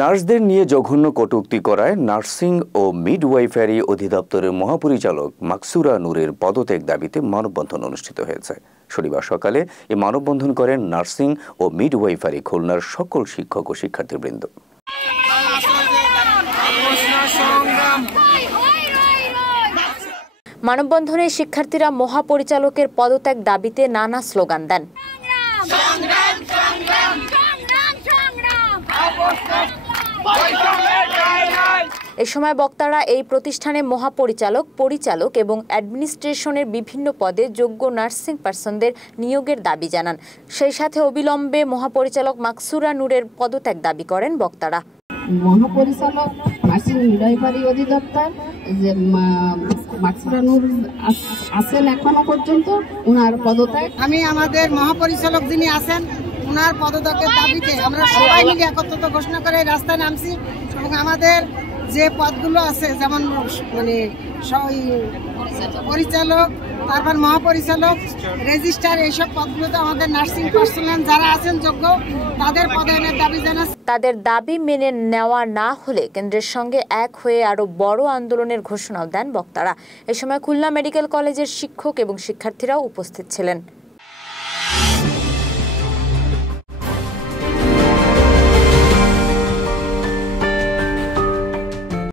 নার্সদের নিয়ে জঘন্য কটূক্তি করায় নার্সিং ও মিডওয়াইফারি অধিদপ্তরের মহাপরিচালক মাকসুরা নূরের পদত্যাগ দাবিতে মানববন্ধন অনুষ্ঠিত হয়েছে। শনিবার সকালে এই মানববন্ধন করেন নার্সিং ও মিডওয়াইফারি খুলনার সকল শিক্ষক ও শিক্ষার্থীবৃন্দ। মানববন্ধনে শিক্ষার্থীরা মহাপরিচালকের পদত্যাগ দাবিতে নানা স্লোগান দেন। এ সময় বক্তারা এই প্রতিষ্ঠানে মহাপরিচালক, পরিচালক এবং অ্যাডমিনিস্ট্রেশনের বিভিন্ন পদে যোগ্য নার্সিং পার্সনদের নিয়োগের দাবি জানান। সেই সাথে অবিলম্বে মহাপরিচালক মাকসুরা নূরের পদত্যাগ দাবি করেন বক্তারা। মহাপরিচালক নার্সিং মিডওয়াইফারি অধিদপ্তর যে মাকসুরা নূর আছেন এখনো পর্যন্ত, ওনার পদত্যাগ। আমি আমাদের মহাপরিচালক যিনি আছেন ওনার পদত্যাগের দাবিতে আমরা সবাই মিলে একত্রিত ঘোষণা করে রাস্তায় নামছি এবং আমাদের যে পদগুলো আছে যেমন মানে পরিচালক, তারপর মহাপরিচালক, রেজিস্ট্রার, এইসব পদগুলোতে আমাদের নার্সিং পার্সোনাল যারা আছেন যোগ্য তাদের পদায়নের দাবি জানাচ্ছি। তাদের দাবি মেনে নেওয়া না হলে কেন্দ্রের সঙ্গে এক হয়ে আরো বড় আন্দোলনের ঘোষণাও দেন বক্তারা। এ সময় খুলনা মেডিকেল কলেজের শিক্ষক এবং শিক্ষার্থীরাও উপস্থিত ছিলেন।